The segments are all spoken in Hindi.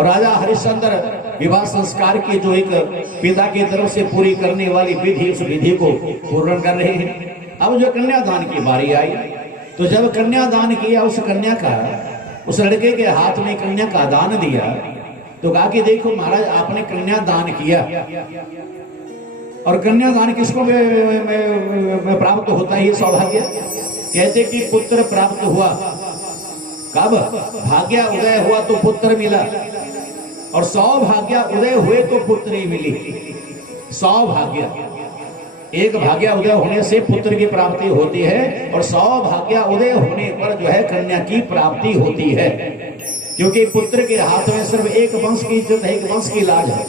और राजा हरिश्चंद्र विवाह संस्कार की जो एक पिता की तरफ से पूरी करने वाली विधि, उस विधि को पूर्ण कर रहे हैं। अब जो कन्यादान की बारी आई, तो जब कन्यादान किया उस कन्या का, उस लड़के के हाथ में कन्या का दान दिया, तो कहा कि देखो महाराज आपने कन्यादान किया, और कन्यादान किसको प्राप्त होता है ये सौभाग्य? कहते कि पुत्र प्राप्त हुआ। कब भाग्य उदय हुआ तो पुत्र मिला, और सौभाग्य उदय हुए तो पुत्री मिली। सौभाग्य, एक भाग्य उदय होने से पुत्र की प्राप्ति होती है, और सौभाग्य उदय होने पर जो है कन्या की प्राप्ति होती है। क्योंकि पुत्र के हाथ में सिर्फ एक वंश की इज्जत है, एक वंश की लाज है,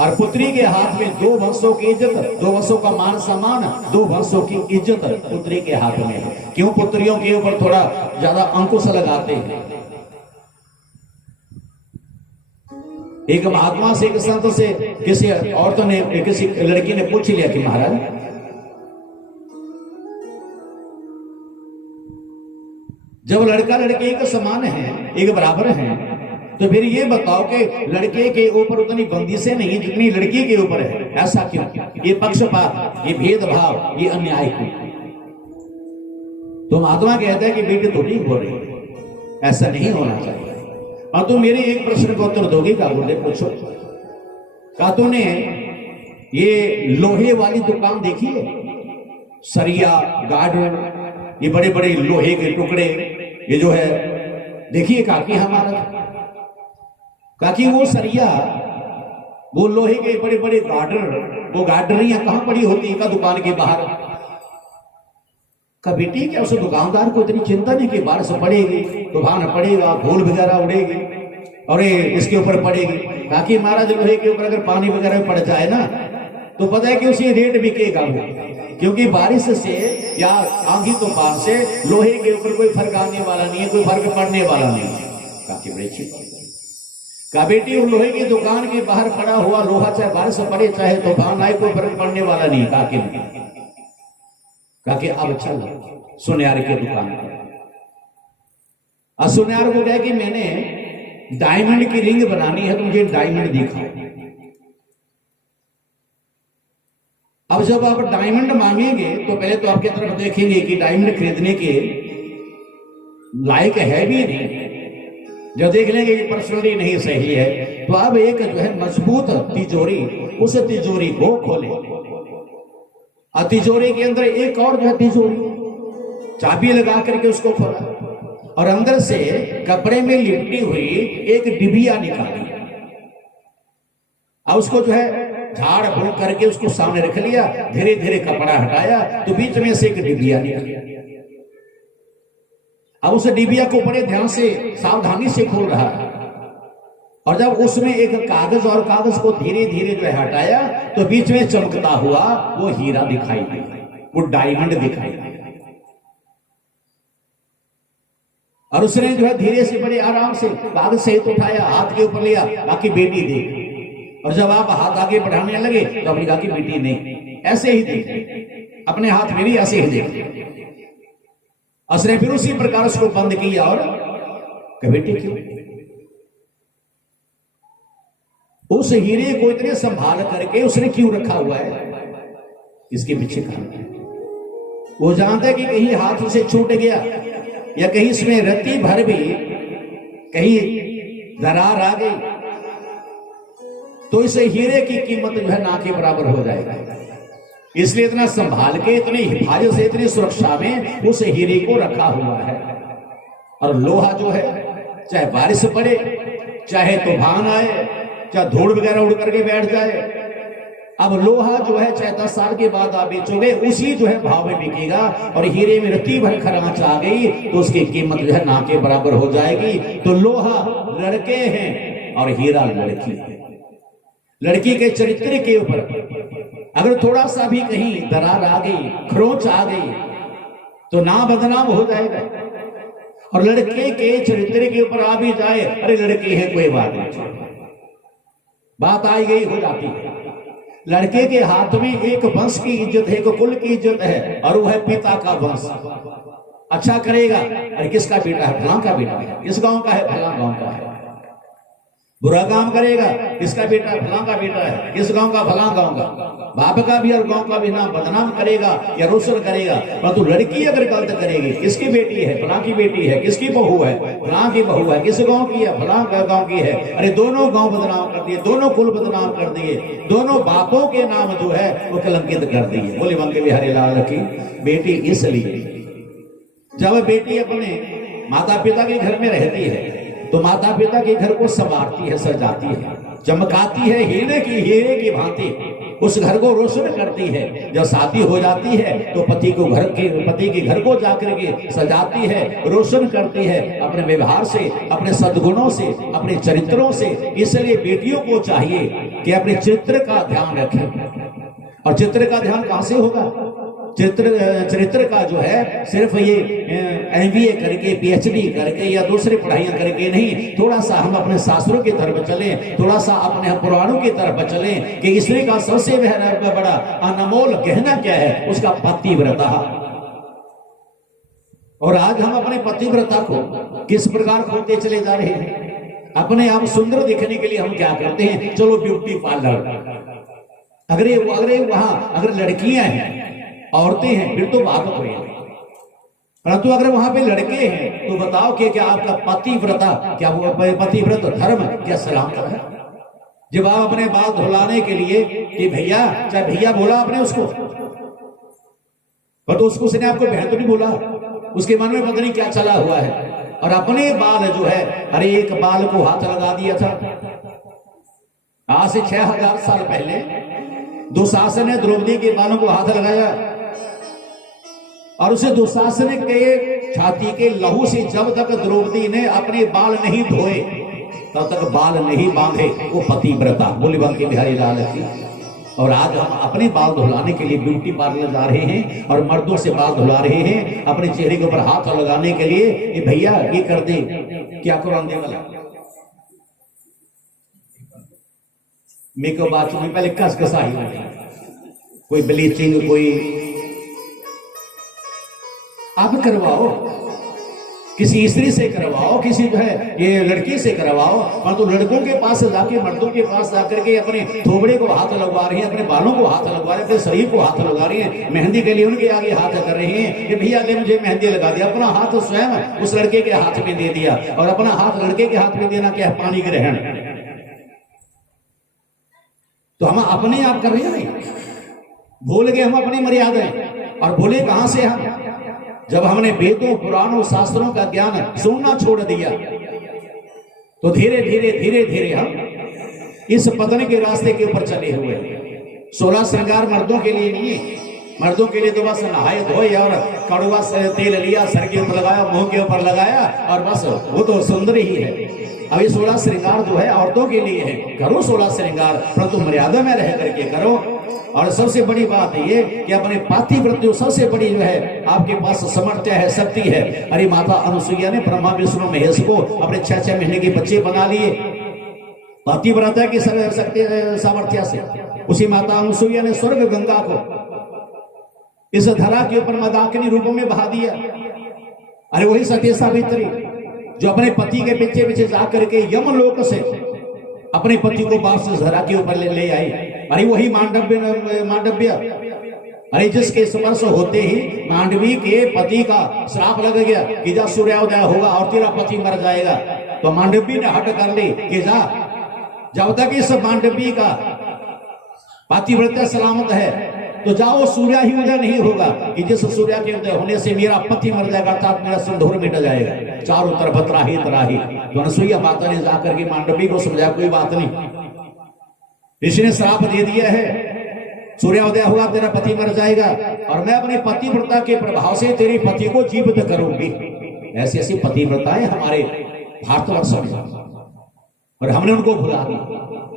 और पुत्री के हाथ में दो वंशों की इज्जत, दो वंशों का मान सम्मान, दो वंशों की इज्जत पुत्री के हाथ में है। क्यों पुत्रियों के ऊपर थोड़ा ज्यादा अंकुश लगाते हैं। एक महात्मा से, एक संत से, किसी औरत ने, किसी लड़की ने पूछ लिया कि महाराज जब लड़का लड़की एक समान है, एक बराबर है, तो फिर ये बताओ कि लड़के के ऊपर उतनी बंदिशें नहीं जितनी लड़की के ऊपर है। ऐसा क्यों? ये पक्षपात, ये भेदभाव, ये अन्याय क्यों? तो महात्मा कहते हैं कि बेटी तो ठीक हो रही है, ऐसा नहीं होना चाहिए। और तुम मेरे एक प्रश्न का उत्तर दोगे का? बोले पूछो। का तूने ये लोहे वाली दुकान देखी है? सरिया, गार्डन, ये बड़े बड़े लोहे के टुकड़े, ये जो है देखिए काकी हमारा, काकी वो सरिया, वो लोहे के बड़े बड़े गार्डर, वो गार्डरियां कहां पड़ी होती है? का दुकान के बाहर। का बेटी क्या उस दुकानदार को इतनी चिंता नहीं कि बारिश पड़ेगी, तूफान पड़ेगा, धूल वगैरह उड़ेगी और इसके ऊपर पड़ेगी? ताकि महाराज लोहे के ऊपर अगर पानी वगैरह पड़ जाए ना, तो पता है कि उसी रेट बिकेगा वो, क्योंकि बारिश से या आंधी तूफान से लोहे के ऊपर कोई फर्क आने वाला नहीं है, कोई फर्क पड़ने वाला नहीं है। काकी बड़ी चिंता का बेटी उन लोहे की दुकान के बाहर पड़ा हुआ लोहा, चाहे बारिश पड़े चाहे तूफान आए, कोई फर्क पड़ने वाला नहीं। काकी काकी अब चल सुनियार की दुकान पर। सुनियार को कहा कि मैंने डायमंड की रिंग बनानी है, तो मुझे डायमंड दिखाओ। अब जब आप डायमंड मांगेंगे तो पहले तो आपकी तरफ देखेंगे कि डायमंड खरीदने के लायक है भी नहीं। जब देख लेंगे कि पर्सनली नहीं सही है, तो अब एक जो है मजबूत तिजोरी, उस तिजोरी को खोले, और तिजोरी के अंदर एक और जो है तिजोरी, चाबी लगा करके उसको खोला, और अंदर से कपड़े में लिपटी हुई एक डिबिया निकाली, और उसको जो है झाड़ फूक करके उसको सामने रख लिया। धीरे धीरे कपड़ा हटाया तो बीच में से एक डिबिया निकली। अब उस डिबिया को बड़े ध्यान से, सावधानी से खोल रहा है, और जब उसमें एक कागज, और कागज को धीरे धीरे जो है हटाया, तो बीच में चमकता हुआ वो हीरा दिखाई दिया, वो डायमंड दिखाई दिया। और उसने जो है धीरे से, बड़े आराम से कागज सहित उठाया, हाथ के ऊपर लिया, बाकी बेटी देख। और जब आप हाथ आगे बढ़ाने लगे तो अपनी कहा कि बेटी नहीं, ऐसे ही देख, अपने हाथ मेरी ऐसे ही देख। उसने फिर उसी प्रकार उसको बंद किया, और बेटी क्यों? उस हीरे को इतने संभाल करके उसने क्यों रखा हुआ है? इसके पीछे कारण है। वो जानता है कि कहीं हाथ से छूट गया, या कहीं इसमें रत्ती भर भी कहीं दरार आ गई, तो इस हीरे की कीमत जो है ना के बराबर हो जाएगी। इसलिए इतना संभाल के, इतनी हिफाजत से, इतनी सुरक्षा में उस हीरे को रखा हुआ है। और लोहा जो है, चाहे बारिश पड़े, चाहे तूफान आए, चाहे धूल वगैरह उड़ करके बैठ जाए, अब लोहा जो है चाहे 10 साल के बाद आप बेचोगे, उसी जो है भाव में बिकेगा। और हीरे में रत्ती भर खरांच आ गई तो उसकी कीमत जो है ना के बराबर हो जाएगी। तो लोहा लड़के हैं और हीरा लड़की है। लड़की के चरित्र के ऊपर अगर थोड़ा सा भी कहीं दरार आ गई, खरोंच आ गई, तो ना बदनाम हो जाएगा। और लड़के के चरित्र के ऊपर आ भी जाए, अरे लड़की है कोई बात नहीं, बात आई गई हो जाती है। लड़के के हाथ में एक वंश की इज्जत है, एक कुल की इज्जत है, और वो है पिता का वंश। अच्छा करेगा, अरे किसका बेटा है? फलां का बेटा है। किस गांव का है? फलां गांव का है। बुरा काम करेगा, इसका बेटा फलां का बेटा है, इस गांव का फलां गांव का, बाप का भी और गांव का भी नाम बदनाम करेगा या रोशन करेगा। परंतु लड़की अगर गलत करेगी, किसकी बेटी है, फलां की बेटी है, किसकी बहू है, फलां की बहू है, किस गांव की है, फलां गांव की है, अरे दोनों गांव बदनाम कर दिए, दोनों कुल बदनाम कर दिए, दोनों बापों के नाम जो है वो कलंकित कर दिए। बोले बंके बिहारी लाल की बेटी। इसलिए जब बेटी अपने माता पिता के घर में रहती है तो माता पिता के घर को संवारती है, सजाती है, चमकाती है, हीरे की भांति उस घर को रोशन करती है। जब शादी हो जाती है तो पति के घर को जाकर के सजाती है, रोशन करती है अपने व्यवहार से, अपने सद्गुणों से, अपने चरित्रों से। इसलिए बेटियों को चाहिए कि अपने चरित्र का ध्यान रखें। और चित्र का ध्यान कहां से होगा? चरित्र का जो है सिर्फ ये MBA करके, PhD करके या दूसरी पढ़ाइयां करके नहीं, थोड़ा सा हम अपने शास्त्रों की तरफ चलें, थोड़ा सा अपने पुराणों की तरफ चलें कि स्त्री का सबसे बड़ा अनमोल गहना क्या है, उसका पतिव्रता। और आज हम अपने पतिव्रता को किस प्रकार खोते चले जा रहे हैं। अपने आप सुंदर दिखने के लिए हम क्या करते हैं, चलो ब्यूटी पार्लर। अगर लड़कियां हैं, औरतें हैं, फिर तो बात हो रही है। परंतु अगर वहां पे लड़के हैं तो बताओ कि क्या आपका पतिव्रता, क्या वो पतिव्रत धर्म क्या सलामत है? जब आप अपने बाल धुलाने के लिए कि भैया, चाहे भैया बोला आपने उसको, पर तो उसने आपको बहन तो नहीं बोला, उसके मन में पता नहीं क्या चला हुआ है। और अपने बाल जो है, अरे एक बाल को हाथ लगा दिया था। आज से 6000 साल पहले दुशासन ने द्रौपदी के बालों को हाथ लगाया और उसे दुशासन के छाती के लहू से जब तक द्रौपदी ने अपने बाल नहीं धोए तब तक बाल नहीं बांधे, वो पतिव्रता। बोले बंके बिहारी लाल की। और आज हम अपने बाल धुलाने के लिए ब्यूटी पार्लर जा रहे हैं और मर्दों से बाल धुला रहे हैं, अपने चेहरे के ऊपर हाथ लगाने के लिए कि भैया ये कर दे, क्या कुरान दे वाला मेकअप बाथरूम में पहले कसकसा ही नहीं, कोई ब्लीचिंग, कोई आप करवाओ, किसी स्त्री से करवाओ, किसी जो है ये लड़की से करवाओ। परंतु लड़कों के पास जाके, मर्दों के पास जाकर के अपने थोबड़े को हाथ लगवा रही हैं, अपने बालों को हाथ लगवा रहे हैं, अपने शरीर को हाथ लगा रही हैं, मेहंदी के लिए उनके आगे हाथ कर रही हैं कि भैया ले मुझे मेहंदी लगा दिया। अपना हाथ स्वयं उस लड़के के हाथ में दे दिया। और अपना हाथ लड़के के हाथ में देना क्या है? पानी ग्रहण। तो हम अपने आप कर रहे हैं नहीं, भूल गए हम अपनी मर्यादाएं। और भूले कहां से हम? जब हमने वेदों, पुराणों, शास्त्रों का ज्ञान सुनना छोड़ दिया तो धीरे धीरे हम इस पतन के रास्ते के ऊपर चले हुए। 16 श्रृंगार मर्दों के लिए नहीं है। मर्दों के लिए तो बस नहाए धोए और कड़वा तेल लिया, सर के ऊपर लगाया, मुंह के ऊपर लगाया और बस वो तो सुंदर ही है। अब ये 16 श्रृंगार जो है औरतों के लिए है। करो 16 श्रृंगार, परंतु मर्यादा में रह करके करो। और सबसे बड़ी बात ये कि अपने पतिव्रत सबसे बड़ी जो है आपके पास समर्थ्य है, शक्ति है। अरे माता अनुसुईया ने ब्रह्मा विष्णु महेश को अपने 6-6 महीने के बच्चे बना लिए पतिव्रता की शक्ति सामर्थ्य से। उसी माता अनुसुईया ने स्वर्ग गंगा को इस धरा के ऊपर मदाकिनी रूपों में बहा दिया। अरे वही सती सावित्री जो अपने पति के पीछे पीछे जाकर के यमलोक से अपने पति को वापस धरा के ऊपर ले आई। अरे वही मांडव्य, अरे जिसके स्पर्श होते ही मांडवी के पति का श्राप लग गया कि जा सूर्योदय होगा और तेरा पति मर जाएगा। तो मांडवी ने हट कर ली कि जा, जब तक इस मांडवी का पतिव्रता सलामत है तो जाओ, सूर्य ही उदय नहीं होगा कि जिस सूर्य के उदय होने से मेरा पति मर जाएगा, अर्थात मेरा सिंदूर मिट जाएगा। चारों तरफ त्राही त्राही। तो अनुसुईया माता ने जाकर के मांडवी को समझाया कोई बात नहीं, ऋषि ने श्राप दे दिया है, सूर्योदय होगा तेरा पति मर जाएगा और मैं अपनी पतिव्रता के प्रभाव से तेरे पति को जीवित करूंगी। ऐसी ऐसी पतिव्रताएं हमारे भारतवर्ष में, और हमने उनको भुला दिया।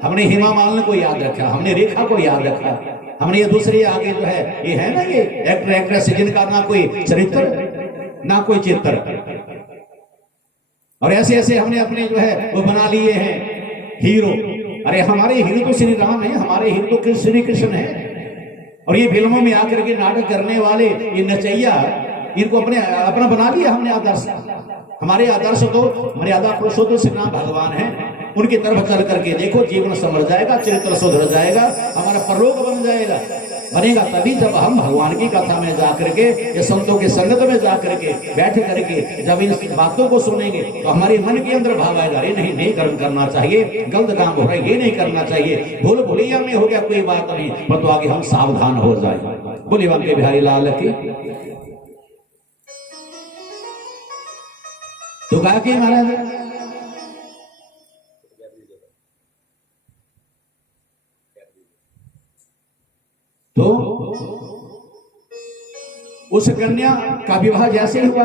हमने हेमा मालिनी को याद रखा, हमने रेखा को याद रखा, हमने ये दूसरे आगे जो है ये है ना, ये एक्टर एक्ट्रेस जिनका ना कोई चरित्र ना कोई चित्र, और ऐसे ऐसे हमने अपने जो है वो बना लिए हैं हीरो। अरे हमारे हीरो तो श्री राम है, हमारे हीरो तो श्री कृष्ण है। और ये फिल्मों में आकर के नाटक करने वाले ये नचैया, इनको अपना बना लिया हमने आदर्श। हमारे आदर्श तो मर्यादा पुरुषोत्तम श्री राम भगवान है। उनकी तरफ चल करके देखो, जीवन संभल जाएगा, चरित्र सुधर जाएगा, हमारा परलोक बन जाएगा। बनेगा तभी जब हम भगवान की कथा में जा करके, ये संतों के संगत में जा करके बैठ करके जब इन बातों को सुनेंगे तो हमारे मन के अंदर भाव आएगा, अरे नहीं नहीं कर्म करना चाहिए, गलत काम हो रहा है, ये नहीं करना चाहिए, भूल भुलैया में हो गया कोई बात नहीं, पर तो आगे हम सावधान हो जाए। बोले बांके बिहारी लाल की। तो कहा कि महाराज तो उस कन्या का विवाह जैसे हुआ,